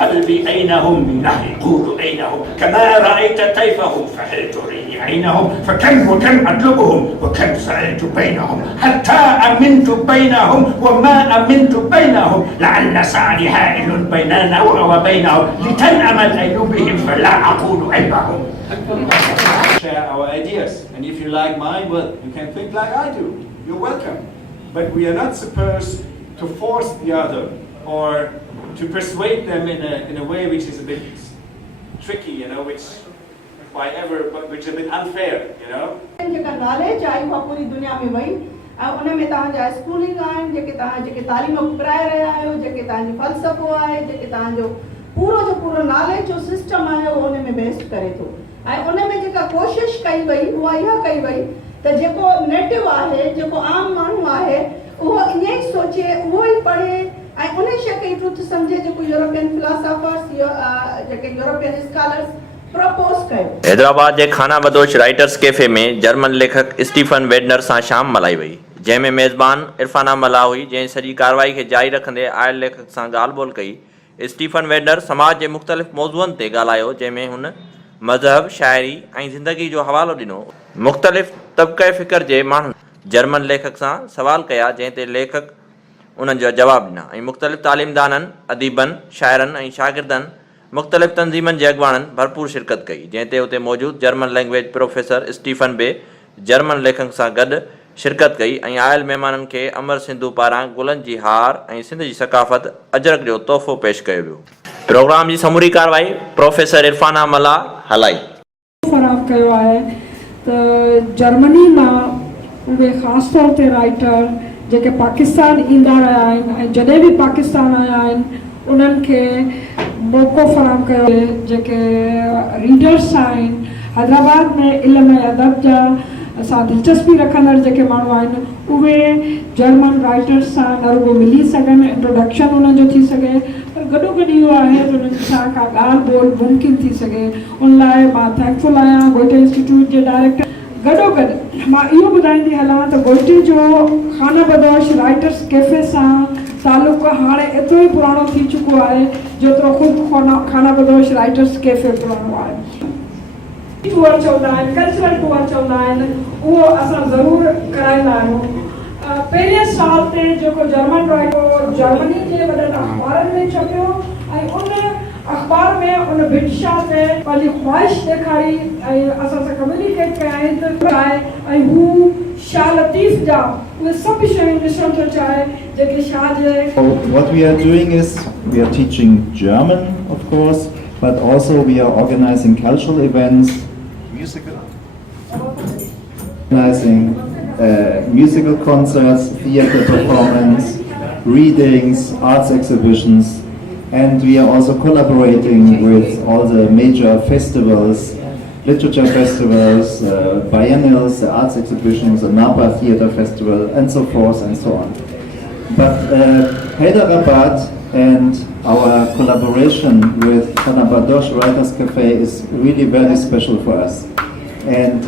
قلبي أين هم؟ لا يقول أين هم؟ كما رأيت طيفهم فهل تريني عينهم؟ فكم وكم أطلبهم وكم سألت بينهم حتى أمنت بينهم وما أمنت بينهم لعل سعي هائل بيننا وبينهم لتنأم العين بهم فلا أقول عيبهم. Share our ideas, and if you like mine, well, you can think like I do. You're welcome. But we are not supposed to force the other or to persuade them in a way which is a bit tricky, you know, which is a bit unfair, you know. जेका knowledge आई वो पूरी दुनिया में वही उन में तव्हांजा schooling आहिनि जेके तालीम घुराए रहिया आहियो जेके तव्हांजी फ़लसफ़ो आहे जेके तव्हांजो पूरो नॉलेज जो सिस्टम आहे उहो उन में बेस्ट करे थो ऐं उन में जेका कोशिशि कई वई उहा इहा कई वई त जेको नेटिव आहे जेको आम माण्हू आहे उहो ईअं ई सोचे उहो ई पढ़े ऐं उन शइ खे ट्रुथ सम्झे जेको यूरोपियन फिलोसोफर्स जेके यूरोपियन स्कॉलर्स प्रपोज कयो। हैदराबाद जे खानाबदोश राइटर्स कैफे में जर्मन लेखक स्टीफन वेडनर सां शाम मल्हाई वई जंहिंमें मेज़बान इरफाना मला हुई जंहिं सॼी कार्रवाई खे जारी रखंदे आयल लेखक सां ॻाल्हि ॿोल कई। स्टीफन वेडनर समाज जे मुख़्तलिफ़ मौज़ूअनि ते ॻाल्हायो जंहिंमें हुन मज़हब शाइरी ऐं ज़िंदगी जो हवालो ॾिनो। मुख़्तलिफ़ तबक़े फ़िक्र जे माण्हुनि जर्मन लेखक सां सवाल कया जंहिं ते लेखक उन्हनि जा जवाब ॾिना ऐं मुख़्तलिफ़ तालीमदाननि अदीबनि शाइरनि ऐं शागिर्दनि मुख़्तलिफ़ तंज़ीमनि जे अॻवाननि भरपूर शिरकत कई जंहिं ते उते मौजूदु जर्मन लैंग्वेज प्रोफेसर स्टीफन बे जर्मन लेखक सां गॾु शिरकत कई ऐं आयल महिमाननि खे अमर सिंधु पारां गुलनि जी हार ऐं सिंध जी सकाफ़त अजरक जो तोहफ़ो पेश कयो वियो। प्रोग्राम जी समूरी कार्रवाई प्रोफेसर इरफाना मला हलाई। फ़राहम कयो आहे त जर्मनी मां उहे ख़ासि तौर ते राइटर जेके पाकिस्तान ईंदा रहिया आहिनि ऐं जॾहिं बि पाकिस्तान आया आहिनि उन्हनि खे मौक़ो फ़राहम कयो जेके रीडर्स आहिनि हैदराबाद में इल्म ऐं अदब जा असां दिलचस्पी रखंदड़ जेके माण्हू आहिनि उहे जर्मन राइटर्स सां न रुगो मिली सघनि इंट्रोडक्शन उन्हनि जो थी सघे पर गॾोगॾु इहो आहे त उन्हनि सां का ॻाल्हि ॿोल मुमकिन थी सघे उन लाइ मां थैंकफुल आहियां गोइटे इंस्टीट्यूट जे डायरेक्टर गॾोगॾु मां इहो ॿुधाईंदी हलां त गोइटे जो खानाबदोश राइटर्स कैफे सां तालुक़ हाणे एतिरो ई पुराणो थी चुको आहे जेतिरो ख़ुदि खानाबदोश राइटर्स कैफे पुराणो आहे। टूर चवंदा आहिनि कल्चरल टूर चवंदा आहिनि उहो असां ज़रूरु कराईंदा आहियूं। पहिरें साल ते जेको जर्मन राइटर जर्मनी जे वॾनि अख़बारनि में छपियो ऐं उन अख़बार में उन ब्रिटिशार में पंहिंजी ख़्वाहिश ॾेखारी ऐं असां सां कम्युनिकेट कयाईं त ऐं हू शाह लतीफ़ जा उहे सभु शयूं ॾिसणु थो चाहे जेके शाह जे। What we are doing is we are teaching German, of course, but also we are organizing cultural events, organizing musical concerts, theater performance, readings, arts exhibitions, and we are also collaborating with all the major festivals, literature festivals, biennials, the arts exhibitions, the Napa Theatre Festival, and so forth and so on. But Hyderabad and our collaboration with Khanabadosh Writers Cafe is really very special for us. And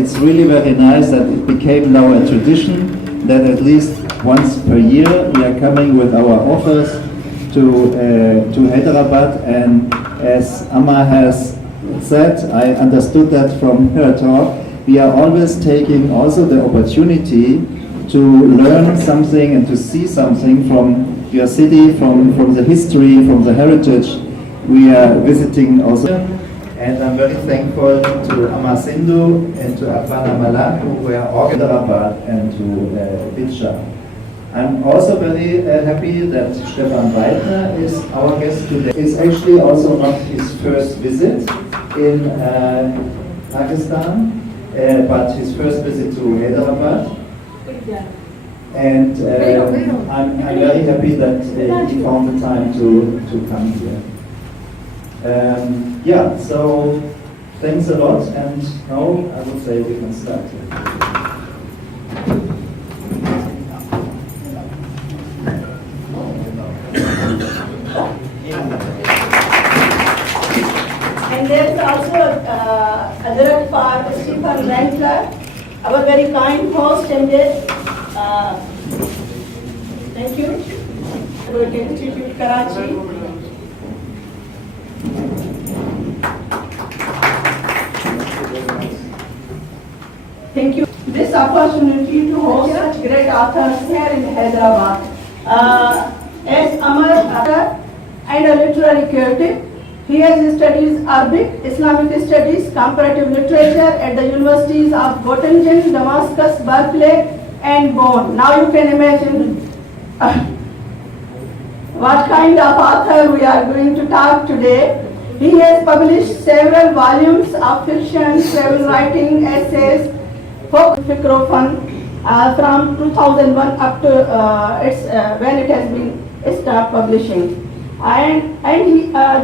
it's really very nice that it became now a tradition that at least once per year we are coming with our authors to Hyderabad, and as Amma has said, I understood that from her talk, we are always taking also the opportunity to learn something and to see something from your city, from the history, from the heritage. We are visiting also, and I'm very thankful to Amma Sindhu and to Afana Malak who were organized and to Bitsha. I'm also very happy that Stephan Widener is our guest today. It's actually also not his first visit in Pakistan, but his first visit to Hyderabad. And I'm very happy that he found the time to come here. Yeah, so thanks a lot, and now I would say we can start. And there's also other part, Stephan Widener, our very kind host and guest. Thank you. Institute Karachi. Thank you. This opportunity to host such great authors here in Hyderabad. As Amar and a literary critic, he has studied Arabic, Islamic studies, comparative literature at the universities of Göttingen, Damascus, Berkeley, and Bonn. Now you can imagine what kind of author we are going to talk today. He has published several volumes of fiction, travel writing, essays, folk fikrofan from 2001 up to when it has been stopped publishing. And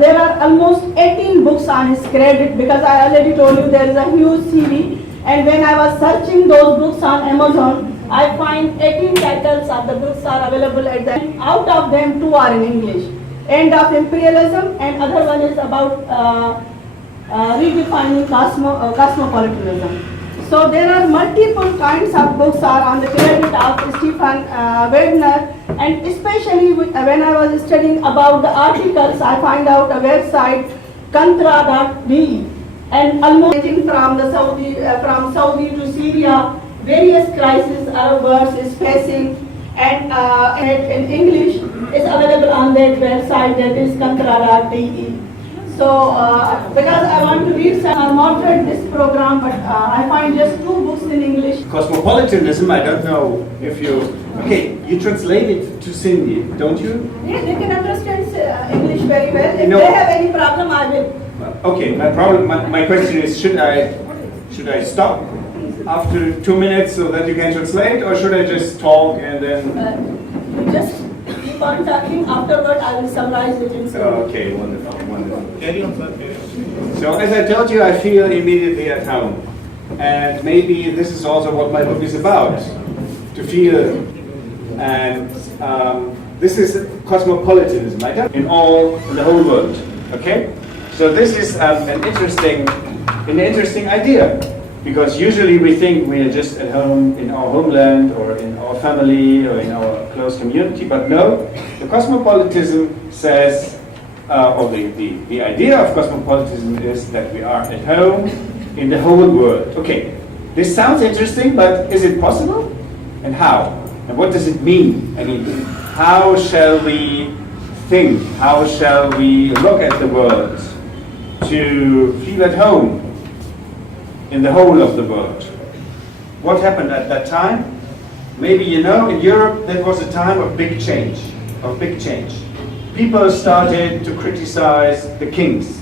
there are almost 18 books on his credit, because I already told you there is a huge CV, and when I was searching those books on Amazon, I find 18 titles of the books are available at the out of them 2 are in English. End of Imperialism, and other one is about redefining cosmopolitanism. So there are multiple kinds of books are on the credit of Stephan Widener, and especially when I was studying about the articles, I find out a website, kantra.de, and almost from Saudi to Syria, various crises Arab world is facing, and in English is available on that website, that is kantra.de. So, because I want to read some moderate this program, but I find just 2 books in English. Cosmopolitanism, I don't know if you... Okay, you translate it to Sindh, don't you? Yes, they can understand English very well. If No. they have any problem, I will. Okay, my question is, should I stop after 2 minutes so that you can translate, or should I just talk and then... You just keep on talking. Afterward, I will summarize it in Hindi. Okay, wonderful, wonderful. Carry on, sir. So as I told you, I feel immediately at home. And maybe this is also what my book is about, to feel. And this is cosmopolitanism, right? In the whole world, okay? So this is an interesting idea, because usually we think we are just at home in our homeland or in our family or in our close community, but no, the cosmopolitanism says, or the idea of cosmopolitanism is that we are at home in the whole world. Okay, this sounds interesting, but is it possible? And how? And what does it mean? I mean, how shall we think? How shall we look at the world to feel at home in the whole of the world? What happened at that time? Maybe you know, in Europe, that was a time of big change, People started to criticize the kings.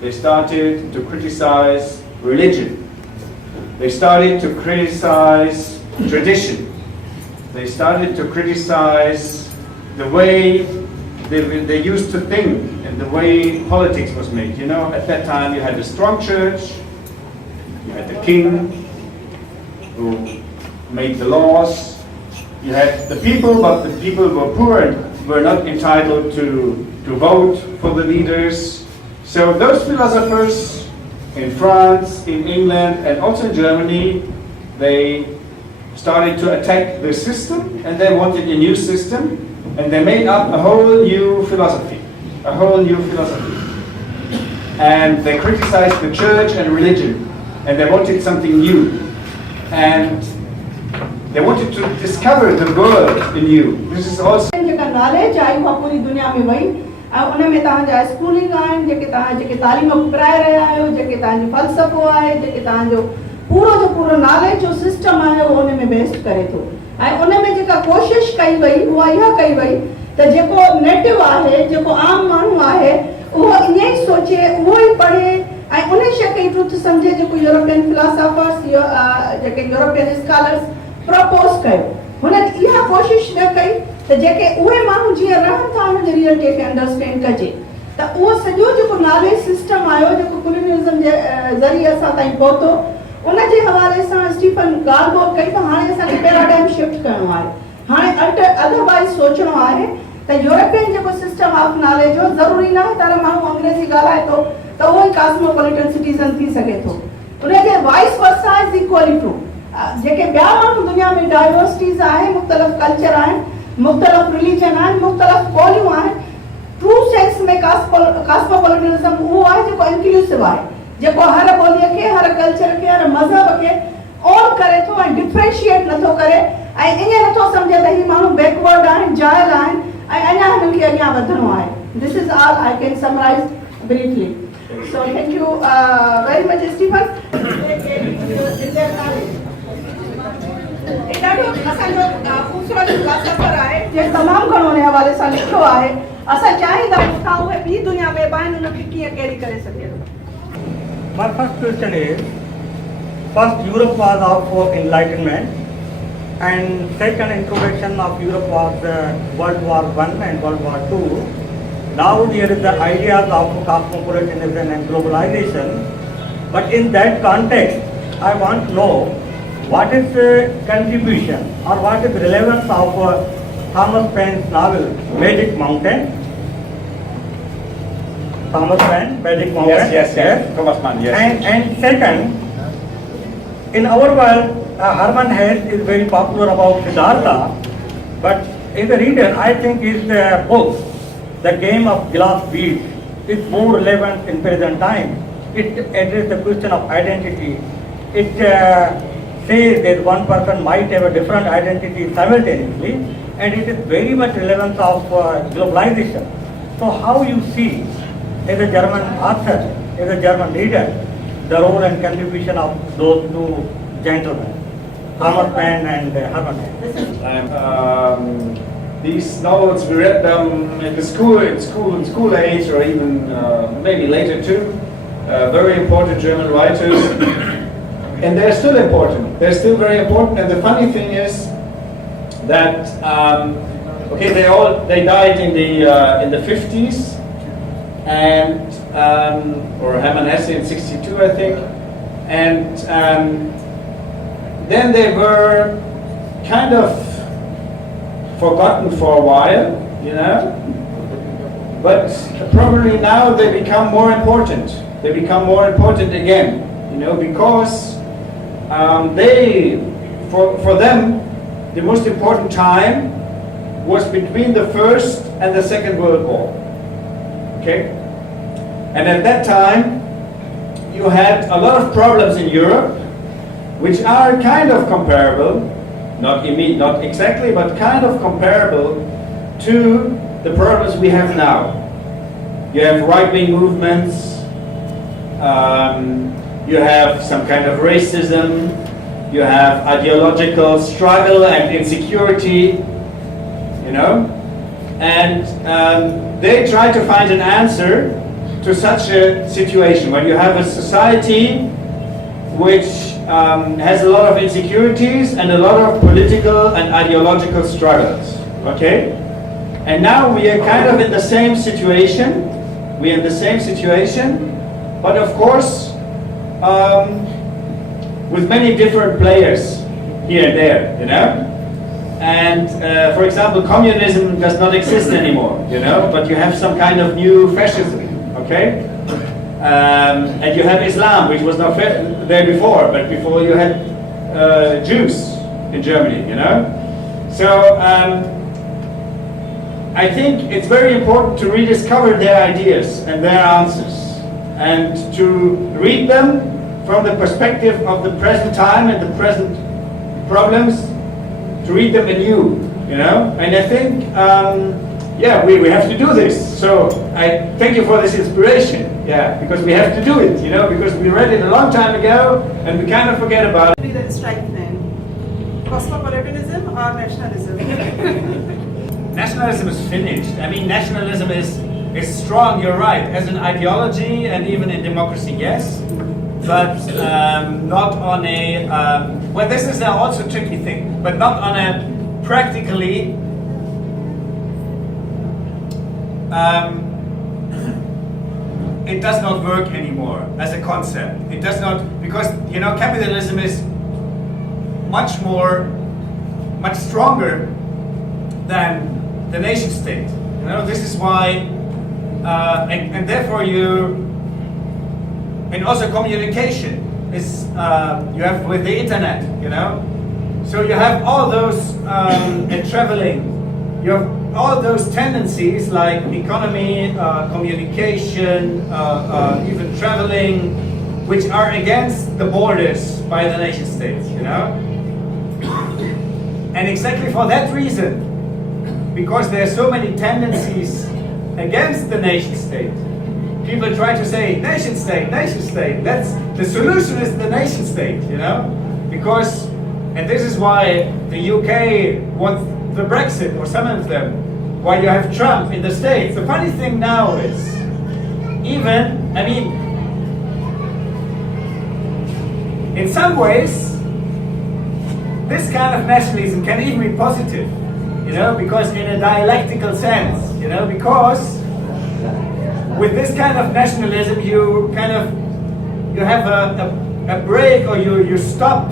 They started to criticize religion. They started to criticize tradition. They started to criticize the way they used to think and the way politics was made. You know, at that time you had a strong church, you had the king who made the laws, you had the people, but the people were poor and were not entitled to vote for the leaders. So those philosophers in France, in England, and also in Germany, they started to attack the system, and they wanted a new system, and they made up a whole new philosophy. And they criticized the church and religion, and they wanted something new. And they wanted to discover the world anew. This is also knowledge आई हुआ पूरी दुनिया में वही उनमें तव्हांजा schooling आहिनि जेके तालीम उपराए रहिया आहियो जेके तव्हांजी फ़लसफ़ो आहे जेके तव्हांजो पूरो नॉलेज जो सिस्टम आहे उहो उन में बेस्ट करे थो ऐं उन में जेका कोशिशि कई वई उहा इहा कई वई त जेको नेटिव आहे जेको आम माण्हू आहे उहो ईअं ई सोचे उहो ई पढ़े ऐं उन शइ खे ट्रुथ सम्झे जेको यूरोपियन फिलोसोफर्स जेके यूरोपियन स्कॉलर्स प्रपोज कयो हुननि इहा कोशिशि न कई त जेके उहे माण्हू जीअं रहनि था उनजी रियलिटी खे अंडरस्टैंड कजे त उहो सॼो जेको नॉलेज सिस्टम आयो जेको कोलोनियलिज़म जे ज़रिए असां ताईं पहुतो उनजे हवाले सां स्टीफन ॻाल्हि ॿोल कई त हाणे असांखे पैराडाइम शिफ्ट करिणो आहे हाणे अदरवाइज़ सोचणो आहे त यूरोपियन जेको सिस्टम ऑफ नॉलेज हो ज़रूरी न आहे त हर माण्हू अंग्रेज़ी ॻाल्हाए थो त उहो ई कॉस्मोपॉलिटन सिटीज़न थी सघे थो उनखे vice versa is equally true जेके ॿिया माण्हू दुनिया में डाइवर्सिटीज़ आहे मुख़्तलिफ़ कल्चर आहिनि मुख़्तलिफ़ रिलीजन आहिनि मुख़्तलिफ़ ॿोलियूं आहिनि ट्रू सेंस में कॉस्मोपॉलिटनिज़म उहो आहे जेको इंक्लूसिव आहे जेको हर ॿोलीअ खे हर कल्चर खे हर मज़हब खे ओन करे थो ऐं डिफरेंशिएट नथो करे ऐं ईअं नथो सम्झे त ही माण्हू बैकवर्ड आहिनि जाइल आहिनि ऐं अञा हिननि खे अॻियां वधिणो आहे. This is all I can summarise briefly. So thank you very much Stephen. ॾाढो असांजो ख़ूबसूरत सफ़र आहे जे तमामु घणो हुन हवाले सां लिखियो आहे. असां चाहींदासीं त उहे ॿी दुनिया में आहिनि उनखे कीअं कैरी करे सघे. My first question is, first Europe was out for enlightenment, and second introduction of Europe was World War I and World War II. Now there is the ideas of cosmopolitanism and globalization, but in that context, I want to know what is the contribution or what is the relevance of Thomas Paine's novel Magic Mountain. Thomas Paine, Magic Mountain. Yes. Thomas Mann, yes. And second, in our world, Herman Hesse is very popular about Siddhartha, but as a reader, I think his book, The Game of Glass Beads, is more relevant in present time. It addresses the question of identity. It says that one person might have a different identity simultaneously, and it is very much relevant of globalization. So how you see, as a German author, as a German reader, the role and contribution of those two gentlemen, Thomas Paine and Herman Hesse? These novels, we read them in school age, or even maybe later too. Very important German writers, and they're still important. They're still very important. And the funny thing is that they died in the 50s, and or Hermann Hesse in 62, I think, and then they were kind of forgotten for a while, you know, but probably now they become more important. They become more important again, you know, because for them, the most important time was between the First and the Second World War. Okay? And at that time, you had a lot of problems in Europe, which are kind of comparable, not exactly, but kind of comparable to the problems we have now. You have right-wing movements, you have some kind of racism, you have ideological struggle and insecurity, you know, and they try to find an answer to such a situation when you have a society which has a lot of insecurities and a lot of political and ideological struggles, okay? And now we are kind of in the same situation. We are in the same situation, but of course, with many different players here and there, you know? And for example, communism does not exist anymore, you know, but you have some kind of new fascism, okay? And you have Islam, which was not there before, but before you had Jews in Germany, you know? So I think it's very important to rediscover their ideas and their answers, and to read them from the perspective of the present time and the present problems, to read them anew, you know? And I think, we have to do this. So I thank you for this inspiration, because we have to do it, you know, because we read it a long time ago and we kind of forget about it. Be the strike then. Cosmopolitanism or nationalism? Nationalism is finished. I mean, nationalism is strong, you're right, as an ideology and even in democracy, yes, but not on a, well, this is also a tricky thing, but not on a practically it does not work anymore as a concept. It does not, because, you know, capitalism is much stronger than the nation state. You know, this is why, and therefore and also communication is, you have with the internet, you know, so you have all those, and traveling, you have all those tendencies like economy, communication, even traveling, which are against the borders by the nation states, you know? And exactly for that reason, because there are so many tendencies against the nation state, people try to say, nation state, that's, the solution is the nation state, you know? Because, and this is why the UK wants the Brexit, or some of them, why you have Trump in the States. The funny thing now is, even, I mean, in some ways, this kind of nationalism can even be positive, you know, because in a dialectical sense, you know, because with this kind of nationalism, you kind of, you have a break, or you stop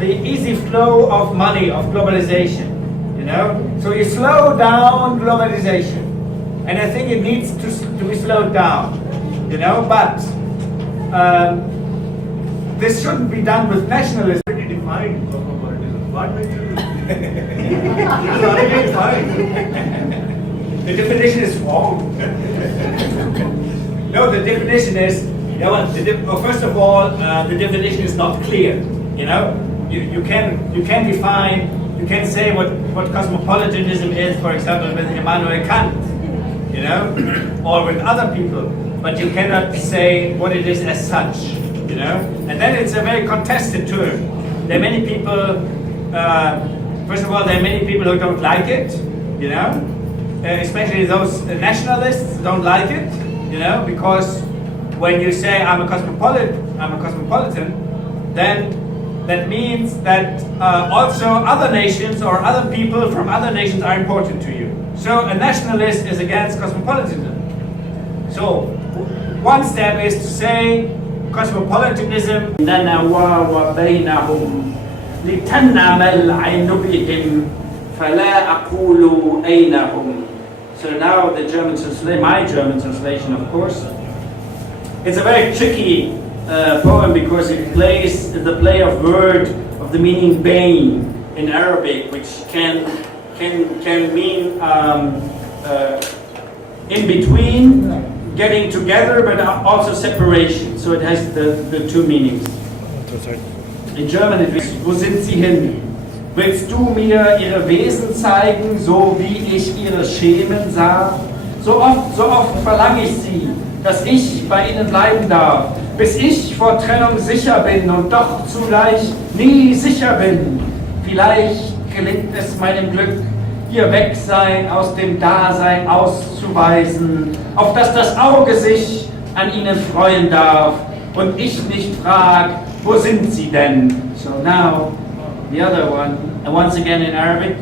the easy flow of money, of globalization, you know? So you slow down globalization. And I think it needs to be slowed down, you know? But this shouldn't be done with nationalism. Already defined cosmopolitanism. What makes you do? It's already defined. The definition is wrong. No, the definition is, you know what, first of all, the definition is not clear. You know, you can define, you can say what cosmopolitanism is, for example, with Immanuel Kant, you know, or with other people, but you cannot say what it is as such, you know. And then it's a very contested term. There are many people, first of all, there are many people who don't like it, you know, especially those nationalists don't like it, you know, because when you say I'm a cosmopolitan, then that means that also other nations or other people from other nations are important to you. So a nationalist is against cosmopolitanism. So one step is to say cosmopolitanism لنا وبينهم لتنعم العين بهم فلا أقول أينهم. So now the German translation, my German translation, of course. It's a very tricky poem because it plays the play of word of the meaning bain in Arabic, which can mean in between, getting together, but also separation. So it has the two meanings. In German it is, wo sind sie hin? Willst du mir ihre Wesen zeigen, so wie ich ihre Schemen sah? So oft verlange ich sie, dass ich bei ihnen bleiben darf, bis ich vor Trennung sicher bin und doch zugleich nie sicher bin. Vielleicht gelingt es meinem Glück, ihr Wegsein aus dem Dasein auszuweisen, auf dass das Auge sich an ihnen freuen darf und ich nicht frag, wo sind sie denn? So now, the other one, and once again in Arabic,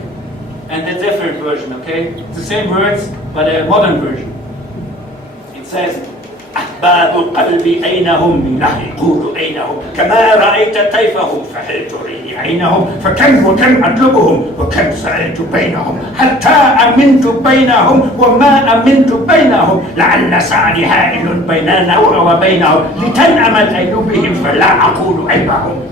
and a different version, okay? It's the same words, but a modern version. It says, أحباب قلبي أين هم؟ لا يقول أين هم؟ كما رأيت طيفهم فهل تريني عينهم؟ فكم وكم أطلبهم وكم سألت بينهم حتى أمنت بينهم وما أمنت بينهم لعل سعدي هائل بيننا وبينهم لتنعم العين بهم فلا أقول عيبهم.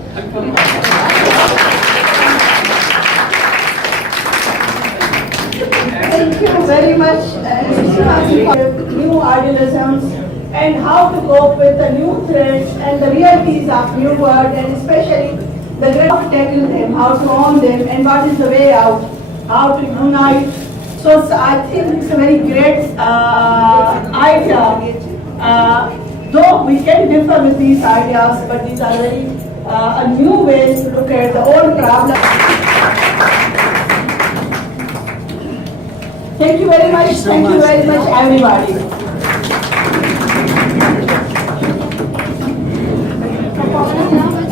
Thank you very much, for new idealisms and how to cope with the new threats and the realities of new world, and especially the way of tackle them, how to own them, and what is the way out, how to unite. So I think it's a very great idea. Though we can differ with these ideas, but these are very new ways to look at the old problem. Thank you very much. Thank you very much, everybody.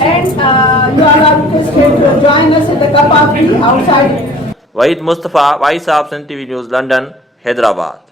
And you are requested to join us at the cup of tea outside. Waheed Mustafa, वाई साहब, Sindh TV news, London, Hyderabad.